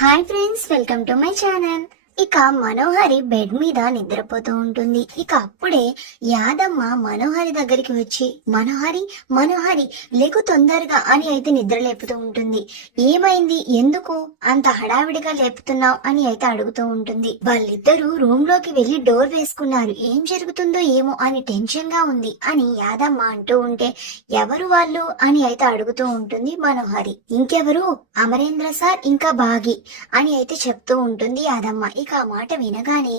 Hi friends, welcome to my channel. ఇక మనోహరి bed మీద నిద్రపోతూ ఉంటుంది. ఇక అప్పుడే యాదమ్మ మనోహరి దగ్గరికి వచ్చి మనోహరి మనోహరి లేకు తొందరగా అని అయితే నిద్ర లేపుతూ ఉంటుంది. ఏమైంది, ఎందుకు అంత హడావిడిగా లేపుతున్నావు అని అయితే అడుగుతూ ఉంటుంది. వాళ్ళిద్దరూ రూమ్ లోకి వెళ్లి డోర్ వేసుకున్నారు. ఏం జరుగుతుందో ఏమో అని టెన్షన్ గా ఉంది అని యాదమ్మ అంటూ ఉంటే ఎవరు వాళ్ళు అని అయితే అడుగుతూ ఉంటుంది మనోహరి. ఇంకెవరు, అమరేంద్ర సార్ ఇంకా బాగి అని అయితే చెప్తూ ఉంటుంది యాదమ్మ. ఇక ఆ మాట వినగానే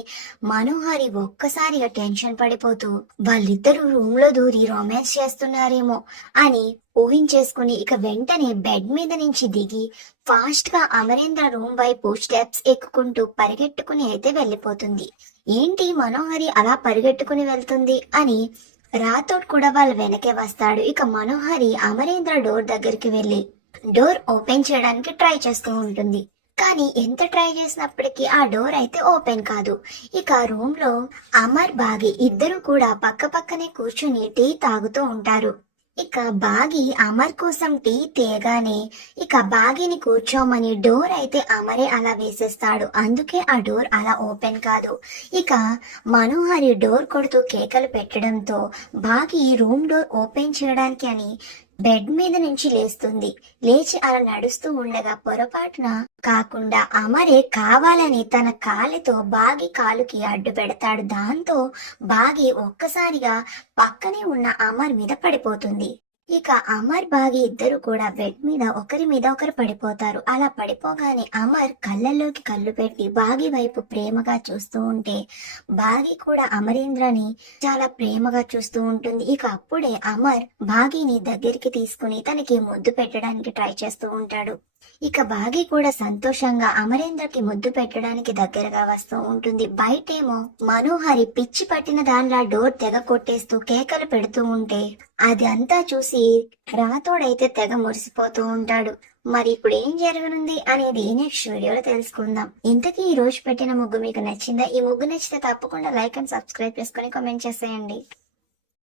మనోహరి ఒక్కసారిగా టెన్షన్ పడిపోతూ వాళ్ళిద్దరూ రూమ్ లో దూరి రొమాన్స్ చేస్తున్నారేమో అని ఊహించేసుకుని ఇక వెంటనే బెడ్ మీద నుంచి దిగి ఫాస్ట్ గా అమరేంద్ర రూమ్ వైపు స్టెప్స్ ఎక్కుకుంటూ పరిగెట్టుకుని అయితే వెళ్ళిపోతుంది. ఏంటి మనోహరి అలా పరిగెట్టుకుని వెళ్తుంది అని రాథోడ్ కూడా వాళ్ళ వెనకే వస్తాడు. ఇక మనోహరి అమరేంద్ర డోర్ దగ్గరికి వెళ్లి డోర్ ఓపెన్ చేయడానికి ట్రై చేస్తూ ఉంటుంది. కానీ ఎంత ట్రై చేసినప్పటికీ ఆ డోర్ అయితే ఓపెన్ కాదు. ఇక రూమ్ లో అమర్ బాగి ఇద్దరు కూడా పక్క పక్కనే కూర్చుని టీ తాగుతూ ఉంటారు. ఇక బాగి అమర్ కోసం టీ తేగానే ఇక బాగిని కూర్చోమని డోర్ అయితే అమరే అలా వేసేస్తాడు. అందుకే ఆ డోర్ అలా ఓపెన్ కాదు. ఇక మనోహరి డోర్ కొడుతూ కేకలు పెట్టడంతో బాగి రూమ్ డోర్ ఓపెన్ చేయడానికి అని బెడ్ మీద నుంచి లేస్తుంది. లేచి అలా నడుస్తూ ఉండగా పొరపాటున కాకుండా అమరే కావాలని తన కాలితో బాగి కాలుకి అడ్డు పెడతాడు. దాంతో బాగి ఒక్కసారిగా పక్కనే ఉన్న అమర్ మీద పడిపోతుంది. ఇక అమర్ బాగి ఇద్దరు కూడా బెడ్ మీద ఒకరి మీద ఒకరు పడిపోతారు. అలా పడిపోగానే అమర్ కళ్ళల్లోకి కళ్ళు పెట్టి బాగి వైపు ప్రేమగా చూస్తూ ఉంటే బాగి కూడా అమరేంద్రని చాలా ప్రేమగా చూస్తూ ఉంటుంది. ఇక అప్పుడే అమర్ బాగిని దగ్గరికి తీసుకుని తనకి ముద్దు పెట్టడానికి ట్రై చేస్తూ ఉంటాడు. ఇక బాగి కూడా సంతోషంగా అమరేంద్రకి ముద్దు పెట్టడానికి దగ్గరగా వస్తూ ఉంటుంది. బయటేమో మనోహరి పిచ్చి పట్టిన దానిలా డోర్ తెగ కొట్టేస్తూ కేకలు పెడుతూ ఉంటే అది అంతా చూసి రాతోడైతే తెగ మురిసిపోతూ ఉంటాడు. మరి ఇప్పుడు ఏం జరగనుంది అనేది నెక్స్ట్ వీడియోలో తెలుసుకుందాం. ఇంతకీ ఈ రోజు పెట్టిన ముగ్గు మీకు నచ్చిందా? ఈ ముగ్గు నచ్చితే తప్పకుండా లైక్ అండ్ సబ్స్క్రైబ్ చేసుకుని కామెంట్ చేసేయండి.